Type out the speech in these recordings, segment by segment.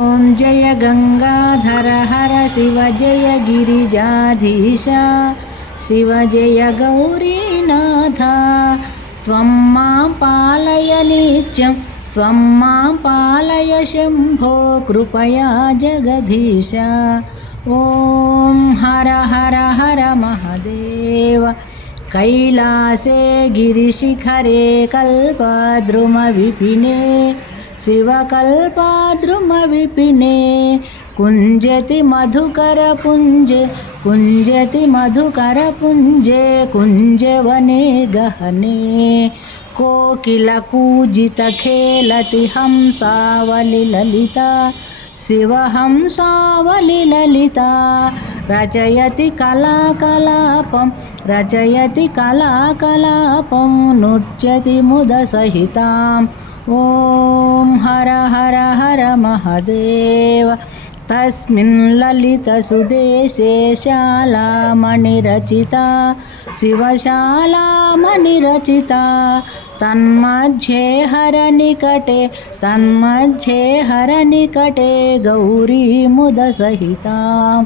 ॐ जय गंगाधर हर शिव जय गिरिजाधीश शिव जय गौरीनाथ त्वं मां पालय नित्यं त्वं मां पालय शम्भो कृपया जगदीश। ॐ हर हर हर महादेव। कैलासे गिरिशिखरे कल्पद्रुमविपिने शिवकल्पद्रुमविपिने कुञ्जति मधुकरपुञ्जे कुञ्जति मधुकरपुञ्जे कुञ्जवने गहने कोकिलकूजितखेलति हंसावलिललिता शिवहंसावलिललिता रचयति कलाकलापं रचयति कलाकलापं नृत्यति मुदसहिताम्। ॐ हर हर हर महादेव। तस्मिन् ललितसुदेशे शालामणिरचिता शिवशालामणिरचिता तन्मध्ये हरनिकटे गौरी मुदसहितां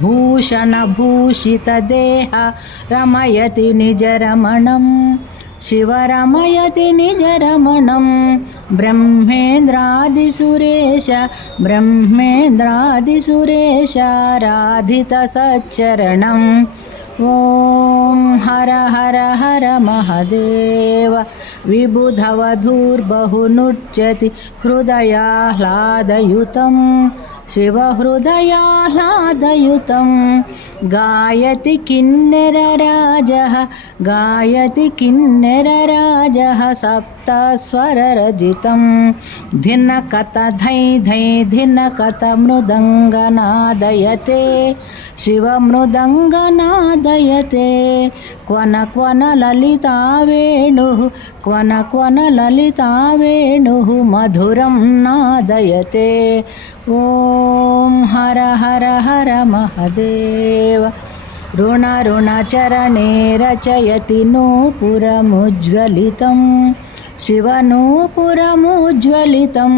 भूषणभूषितदेहा रमयति निजरमणं शिव रमयति निजरमणं ब्रह्मेन्द्रादिसुरेश राधितसच्चरणम्। ॐ हर हर हर महादेव। विबुधवधूर्बहुनृत्यति हृदयाह्लादयुतं शिवहृदयाह्लादयुतं गायति किन्नरराजः सप्तस्वररजितं धिनकत धै धै धिनकत मृदङ्गनादयते शिवमृदङ्गनादयते क्वन क्वन ललिता वेणुः मधुरं नादयते। ॐ हर हर हर महादेव। ऋणचरणे रचयति नूपुरमुज्ज्वलितं शिवनूपुरमुज्ज्वलितं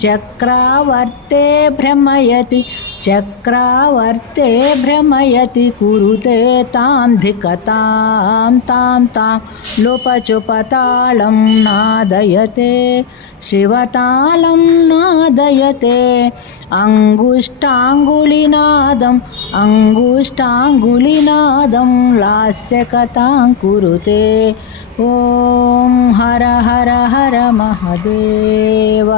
चक्रावर्ते भ्रमयति कुरुते तां धिकतां तां लोपचुपतालं नादयते शिवतालं नादयते अङ्गुष्ठाङ्गुलिनादं लास्यकथां कुरुते। ॐ हर हर हर महादेव।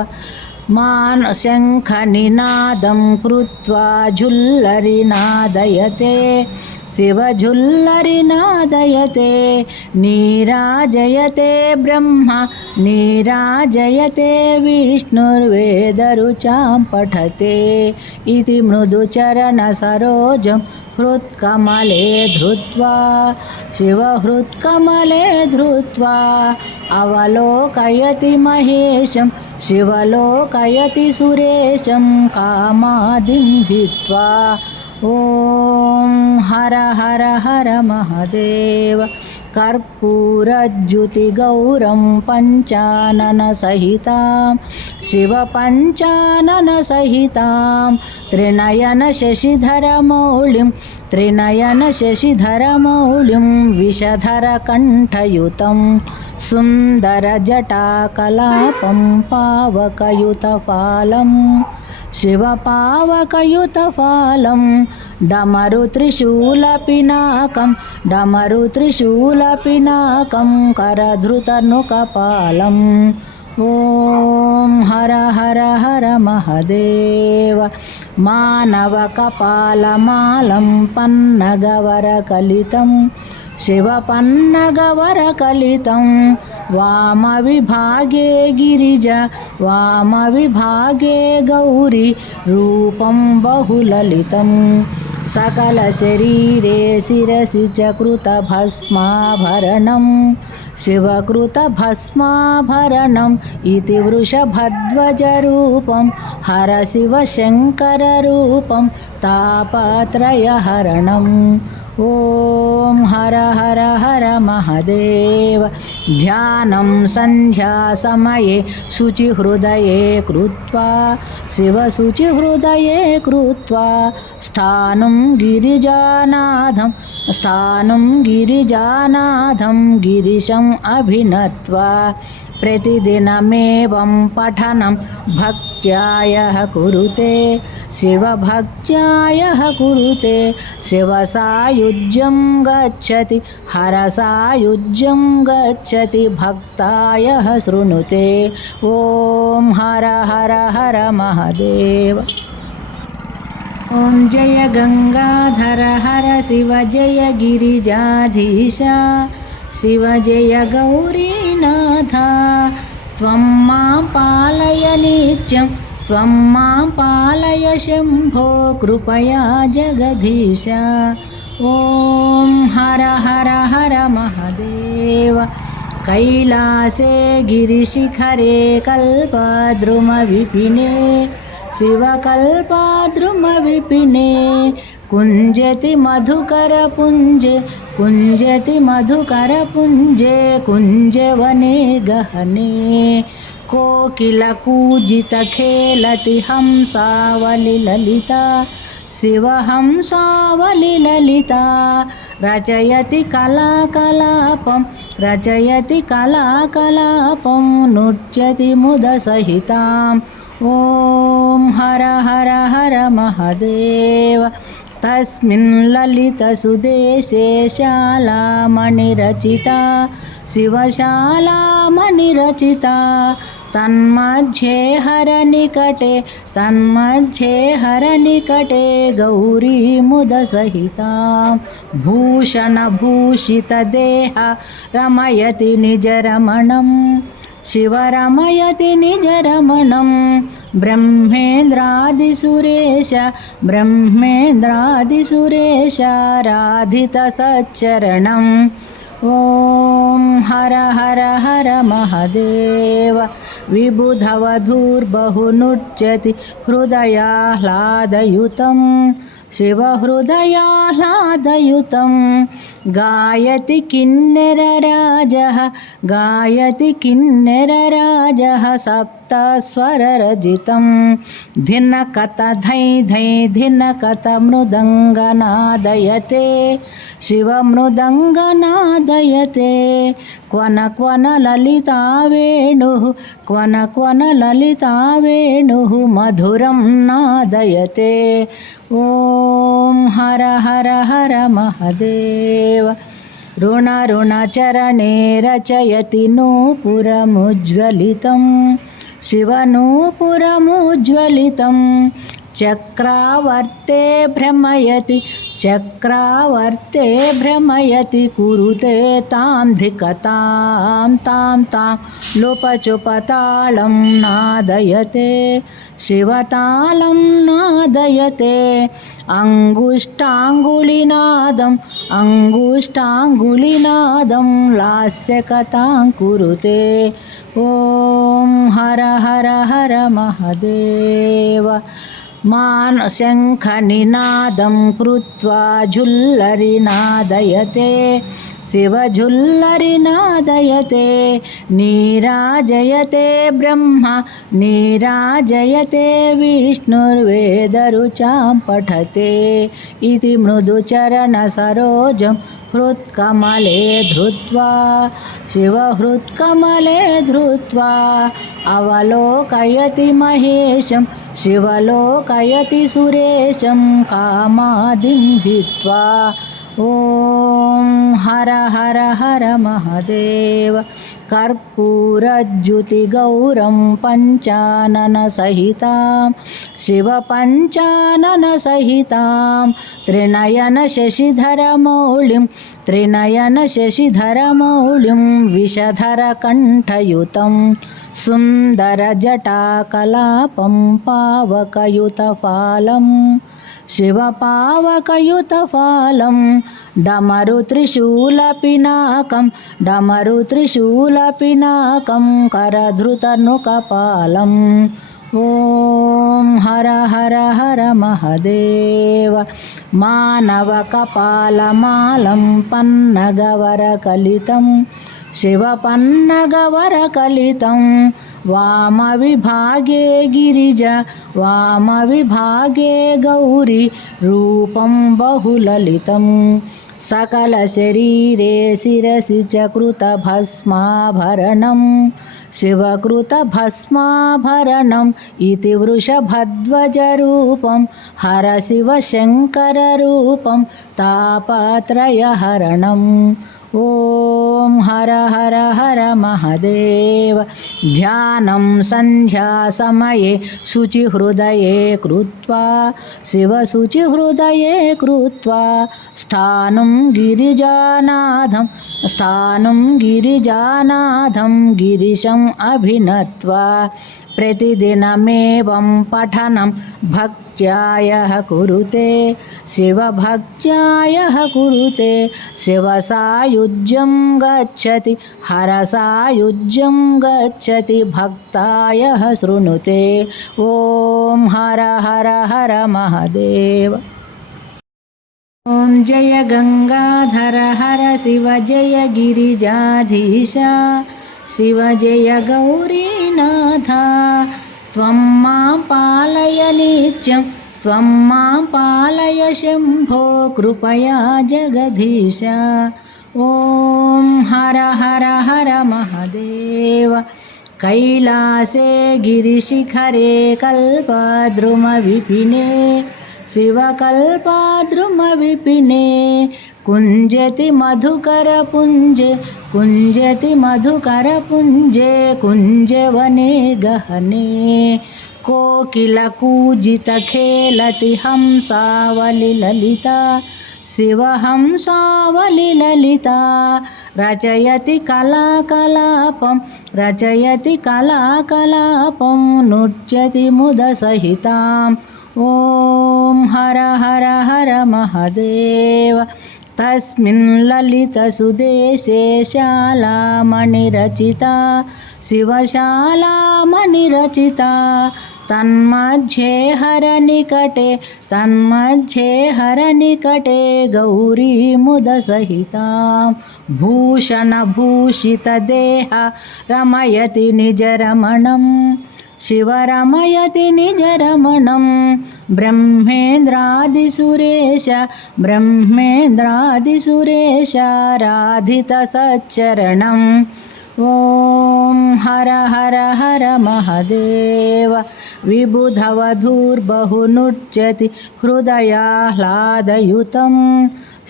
शङ्खनिनादं कृत्वा झुल्लरिनादयते शिवझुल्लरिनादयते नीराजयते ब्रह्मा नीराजयते विष्णुर्वेदरुचां पठते इति मृदुचरणसरोजं हृत्कमले धृत्वा शिवहृत्कमले धृत्वा अवलोकयति महेशं शिवलोकयति सुरेशं कामादिं भित्वा। ॐ हर हर हर महादेव। कर्पूरज्युतिगौरं पञ्चाननसहितां शिवपञ्चाननसहितां त्रिनयनशशिधरमौलिं विषधरकण्ठयुतं सुन्दरजटाकलापं पावकयुतफालं शिवपावकयुतफालं डमरुत्रिशूलपिनाकं करधृतनुकपालम्। ॐ हर हर हर महादेव। मानवकपालमालं पन्नगवरकलितं शिवपन्नगवरकलितं वामविभागे गिरिजा वामविभागे गौरी रूपं बहुललितं सकलशरीरे शिरसि च कृतभस्माभरणं शिवकृतभस्माभरणम् इति वृषभध्वजरूपं हर शिवशङ्कररूपं तापत्रयहरणम्। ॐ हर हर हर महादेव। ध्यानं सन्ध्यासमये शुचिहृदये कृत्वा शिवशुचिहृदये कृत्वा स्थानं गिरिजानाथं गिरिशम् अभिनत्वा प्रतिदिनमेवं पठनं भक्त्यायः कुरुते शिवभक्त्यायः कुरुते शिवसायुज्यं गच्छति हरसायुज्यं गच्छति भक्तायः शृणुते। ॐ हर हर हर महादेव। ॐ जय गंगाधर हर शिव जय गिरिजाधीश शिव जय गौरीनाथ। त्वं मां पालय नित्यं त्वं मां पालय शम्भो कृपया जगदीश। ॐ हर हर हर महादेव। कैलासे गिरिशिखरे कल्पद्रुमविपिने शिवकल्पद्रुमविपिने कुञ्जति मधुकरपुञ्जे कुञ्जवने गहने कोकिलकूजितखेलति हंसावलिललिता शिवहंसावलिललिता रचयति कलाकलापं नृत्यति मुदसहितां। ॐ हर हर हर महादेव। तस्मिन् ललितसुदेशे शालामणिरचिता शिवशालामणिरचिता तन्मध्ये हरनिकटे गौरी मुदसहितां भूषणभूषितदेहा रमयति निजरमणं शिवरमयति निजरमणं ब्रह्मेन्द्रादिसुरेश राधितसच्चरणम्। ॐ हर हर हर महादेव। विबुधवधूर्बहुनृत्यति हृदयाह्लादयुतं शिवहृदयाह्लादयुतं गायति किन्नरराजः सप्तस्वररजितं धिनकत धै धै धिनकत मृदङ्गनादयते शिवमृदङ्गनादयते क्वन क्वन ललिता वेणुः मधुरं नादयते। ॐ हर हर हर महादेव। ऋणचरणे रचयति नूपुरमुज्ज्वलितं शिवनूपुरमुज्ज्वलितं चक्रावर्ते भ्रमयति कुरुते तां धिकतां तां लोपचुपतालं नादयते शिवतालं नादयते अङ्गुष्ठाङ्गुलिनादं लास्यकथां कुरुते। ॐ हर हर हर महादेव। शङ्खनिनादं कृत्वा झुल्लरिनादयते शिवझुल्लरिनादयते नीराजयते ब्रह्मा नीराजयते विष्णुर्वेदरुचां पठते इति मृदुचरणसरोजं हृत्कमले धृत्वा शिवहृत्कमले धृत्वा अवलोकयति महेशं शिवलोकयति सुरेशं कामादिं हित्वा। ॐ हर हर हर महादेव। कर्पूरज्युतिगौरं पञ्चाननसहितां शिवपञ्चाननसहितां त्रिनयनशशिधरमौलिं विषधरकण्ठयुतं सुन्दरजटाकलापं पावकयुतफालं शिवपावकयुतफालं डमरुत्रिशूलपिनाकं करधृतनुकपालं। ॐ हर हर हर महदेव मानवकपालमालं पन्नगवरकलितं शिवपन्नगवरकलितं वामविभागे गिरिजा वामविभागे गौरी रूपं बहुललितं सकलशरीरे शिरसि च कृतभस्माभरणं शिवकृतभस्माभरणम् इति वृषभध्वजरूपं हरशिवशङ्कररूपं तापत्रयहरणम् ॐ हर हर हर महदेव ध्यानं सन्ध्यासमये शुचिहृदये कृत्वा शिवशुचिहृदये कृत्वा स्थानं गिरिजानाथं गिरिशम् अभिनत्वा प्रतिदिनमेवं पठनं भक्त्यायः कुरुते शिवभक्त्यायः कुरुते शिवसायुज्यं गच्छति हरसायुज्यं गच्छति भक्तायः शृणुते ॐ हर हर हर महदेव ॐ जय गंगाधर हर शिव जय गिरिजाधीश शिव जय गौरीनाथ त्वं मां पालय नित्यं त्वं मां पालय शम्भो कृपया जगदीश ॐ हर हर हर महदेव कैलासे गिरिशिखरे कल्पद्रुमविपिने शिवकल्पद्रुमविपिने कुञ्जति मधुकरपुञ्जे कुञ्जवने गहने कोकिलकूजितखेलति हंसावलिललिता शिवहंसावलिललिता रचयति कलाकलापं नृत्यति मुदसहिताम् ॐ हर हर हर महदेव तस्मिन् ललितसुदेशे शालामणिरचिता शिवशालामणिरचिता तन्मध्ये हरनिकटे गौरी मुदसहितां भूषणभूषितदेहा रमयति निजरमणं शिवरमयति निजरमणं ब्रह्मेन्द्रादिसुरेश राधितसच्चरणम् ॐ हर हर हर महदेव विबुधवधूर्बहुनृत्यति हृदयाह्लादयुतं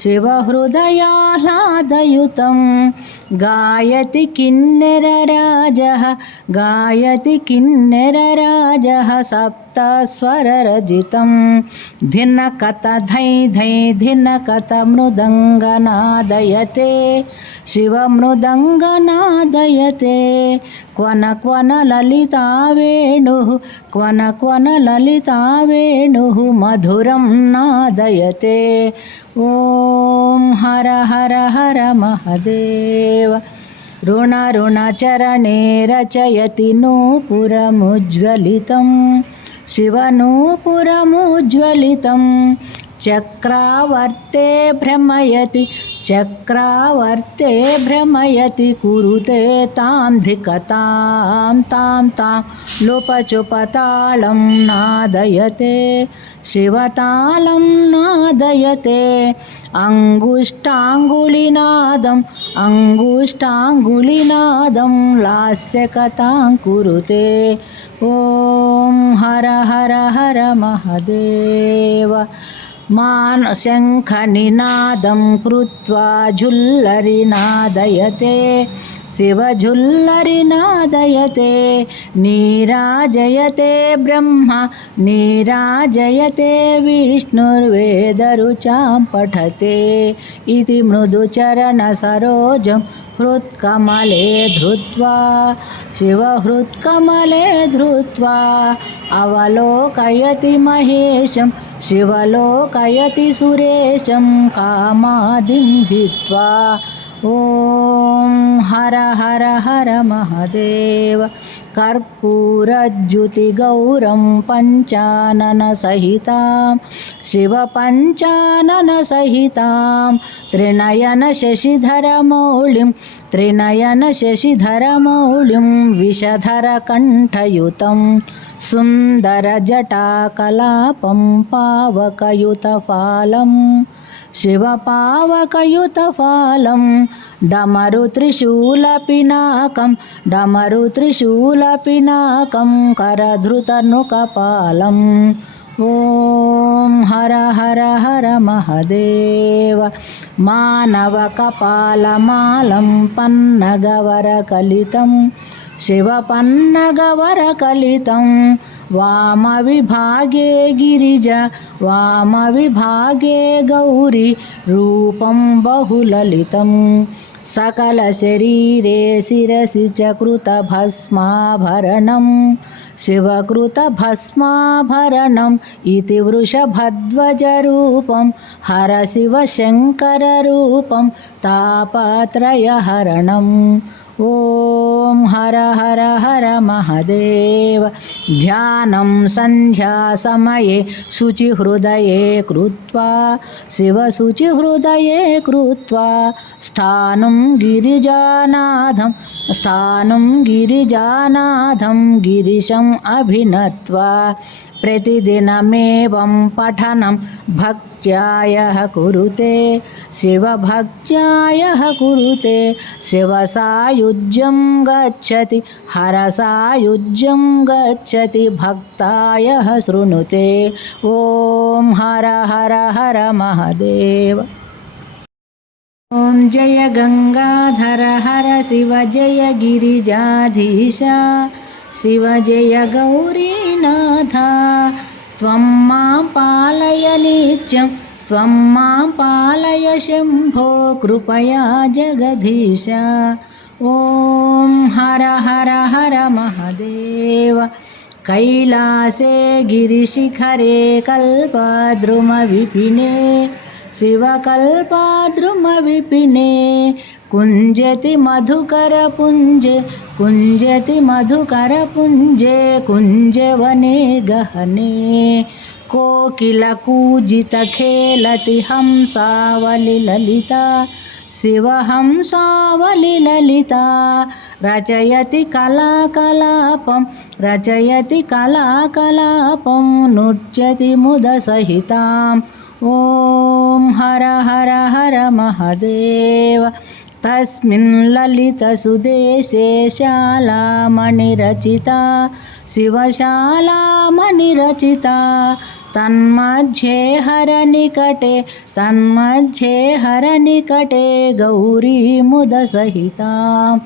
शिवहृदयाह्लादयुतं गायति किन्नरराजः सप्तस्वररजितं धिनकत धै धै धिनकत मृदङ्गनादयते शिवमृदङ्गनादयते क्वन ललिता वेणुः मधुरं नादयते ॐ हर हर हर महदेव ऋणचरणे रचयति नूपुरमुज्ज्वलितं शिवनूपुरमुज्ज्वलितं चक्रावर्ते भ्रमयति कुरुते तां धिकतां तां लोपचुपतालं नादयते शिवतालं नादयते अङ्गुष्टाङ्गुलिनादं लास्यकथां कुरुते ॐ हर हर हर महदेव शङ्खनिनादं कृत्वा झुल्लरिनादयते शिवझुल्लरिनादयते नीराजयते ब्रह्मा नीराजयते विष्णुर्वेदरुचां पठते इति मृदुचरणसरोजं हृत्कमले धृत्वा शिवहृत्कमले धृत्वा अवलोकयति महेशं शिवलोकयति सुरेशं कामादिं भित्त्वा ॐ हर हर हर महादेव कर्पूरज्युतिगौरं पञ्चाननसहितां शिवपञ्चाननसहितां त्रिनयनशशिधरमौलिं विषधरकण्ठयुतं सुन्दरजटाकलापं पावकयुतफालं शिवपावकयुतफालं डमरुत्रिशूलपिनाकं करधृतनुकपालम् ॐ हर हर हर महादेव मानवकपालमालं पन्नगवरकलितं शिवपन्नगवरकलितं वामविभागे गिरिजा वामविभागे गौरी रूपं बहुललितं सकलशरीरे शिरसि च कृतभस्माभरणं शिवकृतभस्माभरणम् इति वृषभध्वजरूपं हर शिवशङ्कररूपं तापत्रयहरणम् ॐ हर हर हर महादेव ध्यानं सन्ध्यासमये शुचिहृदये कृत्वा शिवशुचिहृदये कृत्वा स्थानं गिरिजानाथं गिरिशम् अभिनत्वा प्रतिदिनमेवं पठनं भक्त्यायः कुरुते शिवभक्त्यायः कुरुते शिवसायुज्यं गच्छति हरसायुज्यं गच्छति भक्तायः शृणुते ॐ हर हर हर महादेव ॐ जय गंगाधर हर शिव जय गिरिजाधीश शिव जय गौरीनाथ त्वं मां पालय नित्यं त्वं मां पालय शम्भो कृपया जगदीश ॐ हर हर हर महादेव कैलासे गिरिशिखरे कल्पद्रुमविपिने शिवकल्पद्रुमविपिने कुञ्जति मधुकरपुञ्जे कुञ्जवने गहने कोकिलकूजितखेलति हंसावलिललिता शिवहंसावलिललिता रचयति कलाकलापं नृत्यति मुदसहितां ॐ हर हर हर महादेव तस्मिन् ललितसुदेशे शालामणिरचिता शिवशालामणिरचिता तन्मध्ये हरनिकटे गौरी मुदसहितां